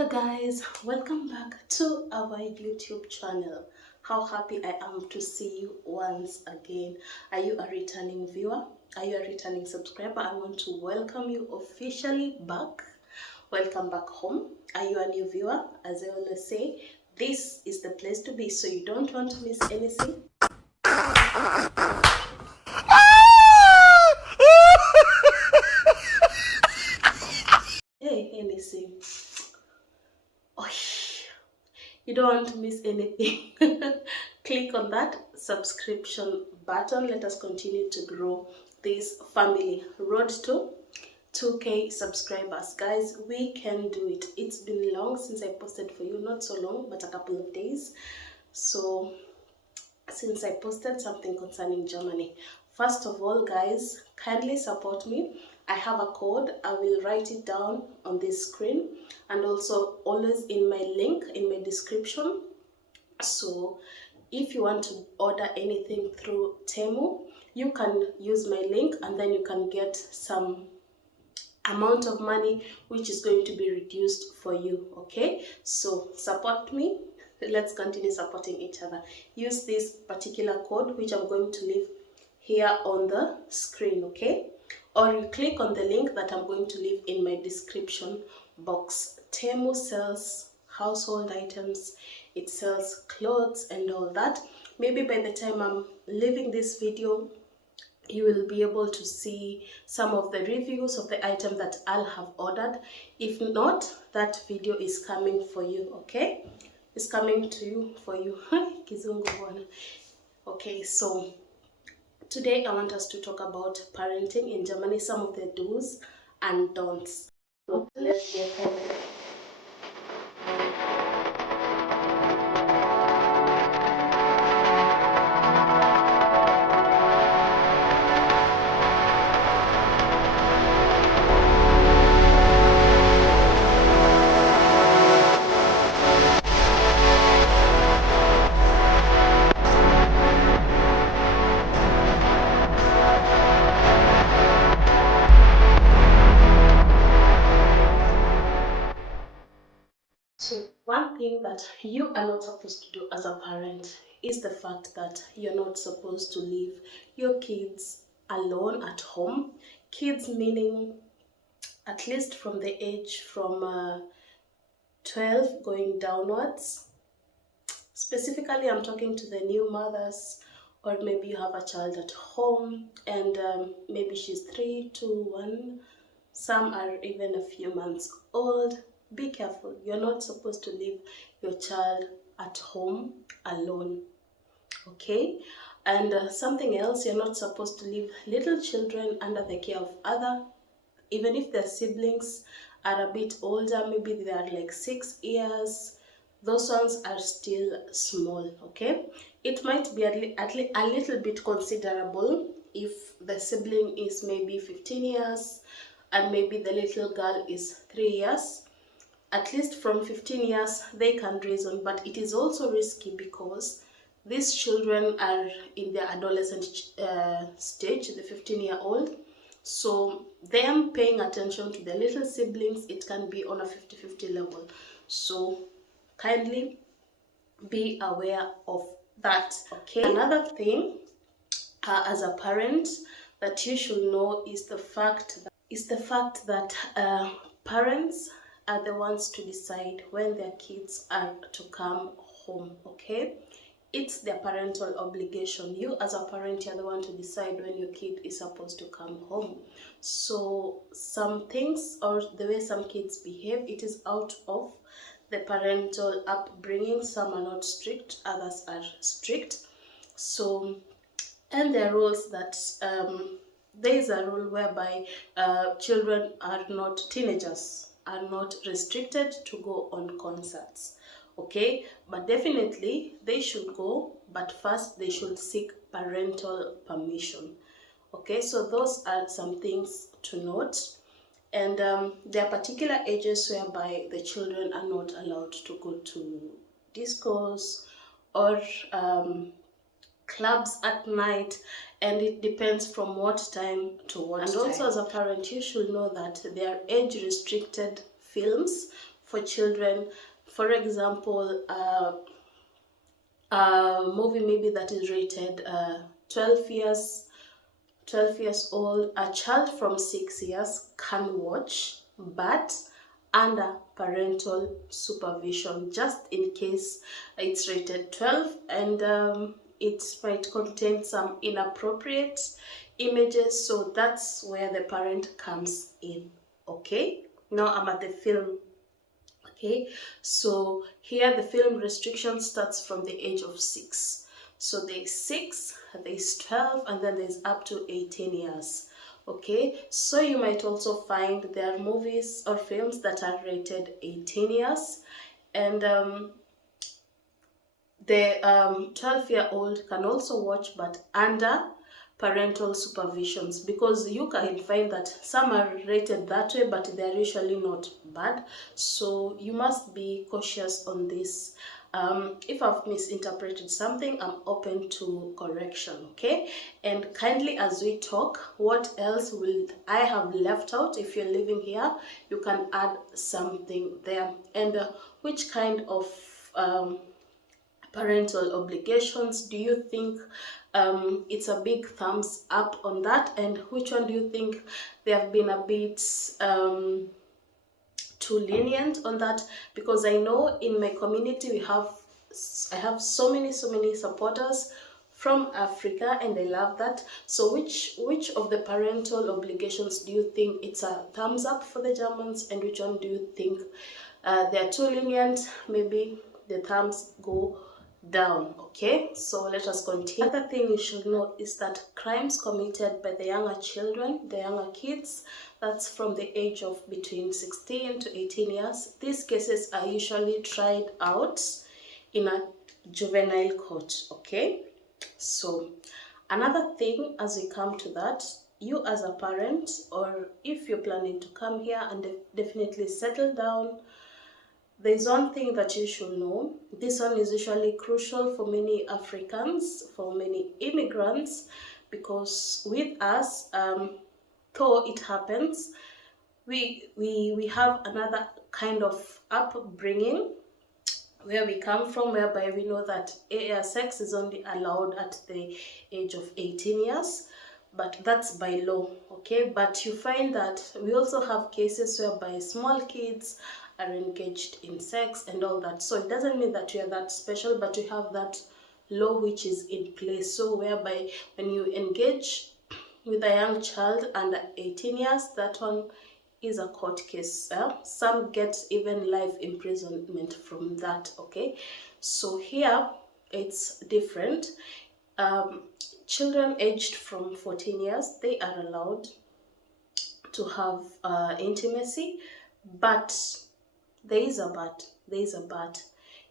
Hello guys, welcome back to our YouTube channel. How happy I am to see you once again. Are you a returning viewer? Are you a returning subscriber? I want to welcome you officially back. Welcome back home. Are you a new viewer? As I always say, this is the place to be, so you don't want to miss anything. Hey, anything. Oh, you don't want to miss anything. Click on that subscription button. Let us continue to grow this family. Road to 2K subscribers. Guys, we can do it. It's been long since I posted for you. Not so long, but a couple of days. So since I posted something concerning Germany. First of all, guys, kindly support me. I have a code. I will write it down on this screen and also always in my link in my description. So if you want to order anything through Temu, you can use my link and then you can get some amount of money which is going to be reduced for you. Okay, so support me. Let's continue supporting each other. Use this particular code which I'm going to leave here on the screen, okay? Or you click on the link that I'm going to leave in my description box. Temu sells household items, it sells clothes and all that. Maybe by the time I'm leaving this video, you will be able to see some of the reviews of the item that I'll have ordered. If not, that video is coming for you, okay? It's coming to you for you. Okay, so today I want us to talk about parenting in Germany, some of the do's and don'ts. So let's get started. So one thing that you are not supposed to do as a parent is the fact that you're not supposed to leave your kids alone at home. Kids meaning at least from the age from 12 going downwards. Specifically, I'm talking to the new mothers, or maybe you have a child at home and maybe she's 3, 2, 1. Some are even a few months old. Be careful. You're not supposed to leave your child at home alone, okay? And something else, you're not supposed to leave little children under the care of other, even if their siblings are a bit older, maybe they are like 6 years, those ones are still small, okay? It might be a little bit considerable if the sibling is maybe 15 years and maybe the little girl is 3 years. At least from 15 years they can reason, but it is also risky because these children are in their adolescent stage, the 15-year-old. So them paying attention to the little siblings, it can be on a 50-50 level. So kindly be aware of that, okay? Another thing as a parent that you should know is the fact that parents are the ones to decide when their kids are to come home, okay? It's their parental obligation. You as a parent, you're the one to decide when your kid is supposed to come home. So some things, or the way some kids behave, it is out of the parental upbringing. Some are not strict, others are strict. So, and there are rules that there is a rule whereby children are not, teenagers are not restricted to go on concerts, okay? But definitely they should go, but first they should seek parental permission, okay? So those are some things to note. And there are particular ages whereby the children are not allowed to go to discos or clubs at night, and it depends from what time to what time. And also as a parent, you should know that there are age restricted films for children. For example, a movie maybe that is rated 12 years 12 years old, a child from 6 years can watch, but under parental supervision, just in case it's rated 12 and it might contain some inappropriate images. So that's where the parent comes in. Okay, now I'm at the film. Okay, so here the film restriction starts from the age of 6. So there's 6, there's 12, and then there's up to 18 years. Okay, so you might also find there are movies or films that are rated 18 years, and the 12-year-old can also watch, but under parental supervisions, because you can find that some are rated that way, but they are usually not bad. So you must be cautious on this. If I've misinterpreted something, I'm open to correction. Okay, and kindly, as we talk, what else will I have left out? If you're living here, you can add something there. And which kind of parental obligations do you think it's a big thumbs up on that, and which one do you think they have been a bit too lenient on that? Because I know in my community I have so many supporters from Africa, and I love that. So which of the parental obligations do you think it's a thumbs up for the Germans, and which one do you think they're too lenient? Maybe the thumbs go down. Okay, so let us continue. Another thing you should know is that crimes committed by the younger children, the younger kids, that's from the age of between 16 to 18 years, these cases are usually tried out in a juvenile court. Okay, so another thing, as we come to that, you as a parent, or if you're planning to come here and definitely settle down, there's one thing that you should know. This one is usually crucial for many Africans, for many immigrants, because with us, though it happens, we have another kind of upbringing where we come from, whereby we know that sex is only allowed at the age of 18 years, but that's by law. Okay, but you find that we also have cases whereby small kids are engaged in sex and all that. So it doesn't mean that we are that special, but we have that law which is in place. So whereby when you engage with a young child under 18 years, that one is a court case. Some get even life imprisonment from that. Okay, so here it's different. Children aged from 14 years, they are allowed to have intimacy, but there is a but.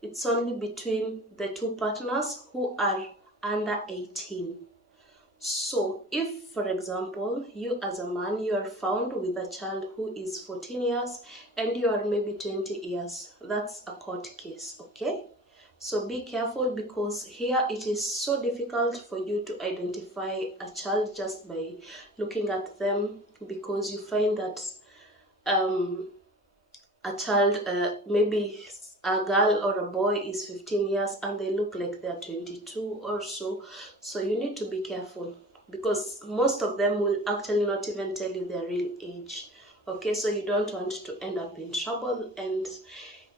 It's only between the two partners who are under 18. So if, for example, you as a man, you are found with a child who is 14 years and you are maybe 20 years, that's a court case. Okay, so be careful, because here it is so difficult for you to identify a child just by looking at them, because you find that a child, maybe a girl or a boy is 15 years and they look like they're 22 or so. So you need to be careful, because most of them will actually not even tell you their real age. Okay, so you don't want to end up in trouble. And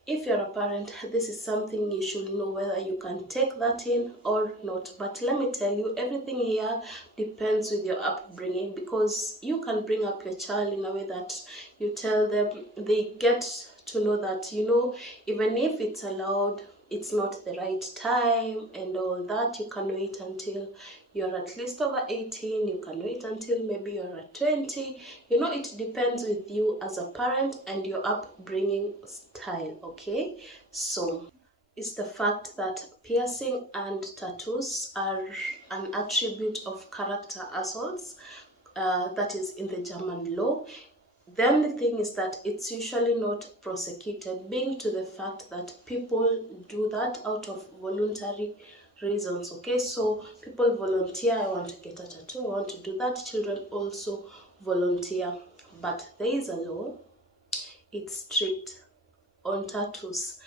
if you're a parent, this is something you should know whether you can take that in or not. But let me tell you, everything here depends with your upbringing, because you can bring up your child in a way that you tell them, they get to know that, even if it's allowed, it's not the right time and all that. You can wait until you're at least over 18, you can wait until maybe you're at 20. It depends with you as a parent and your upbringing style. Okay, so it's the fact that piercing and tattoos are an attribute of character assaults, that is in the German law. The only thing is that it's usually not prosecuted, being to the fact that people do that out of voluntary reasons. Okay, so people volunteer, I want to get a tattoo, I want to do that. Children also volunteer, but there is a law, it's strict. on tattoos,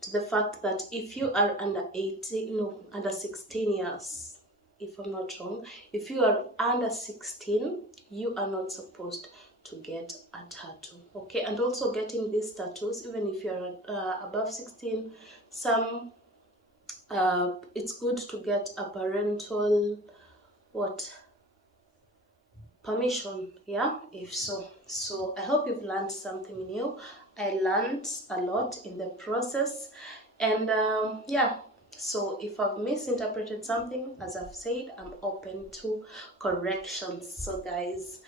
to the fact that if you are under 18, no, under 16 years, if I'm not wrong, if you are under 16, you are not supposed to get a tattoo. Okay, and also getting these tattoos, even if you're above 16, some it's good to get a parental permission, yeah, if so I hope you've learned something new. I learned a lot in the process, and yeah, so if I've misinterpreted something, as I've said, I'm open to corrections. So guys,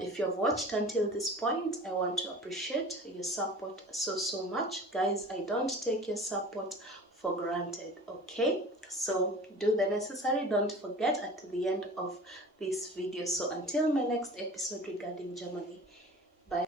if you've watched until this point, I want to appreciate your support so much. Guys, I don't take your support for granted, okay? So do the necessary. Don't forget at the end of this video. So until my next episode regarding Germany, bye.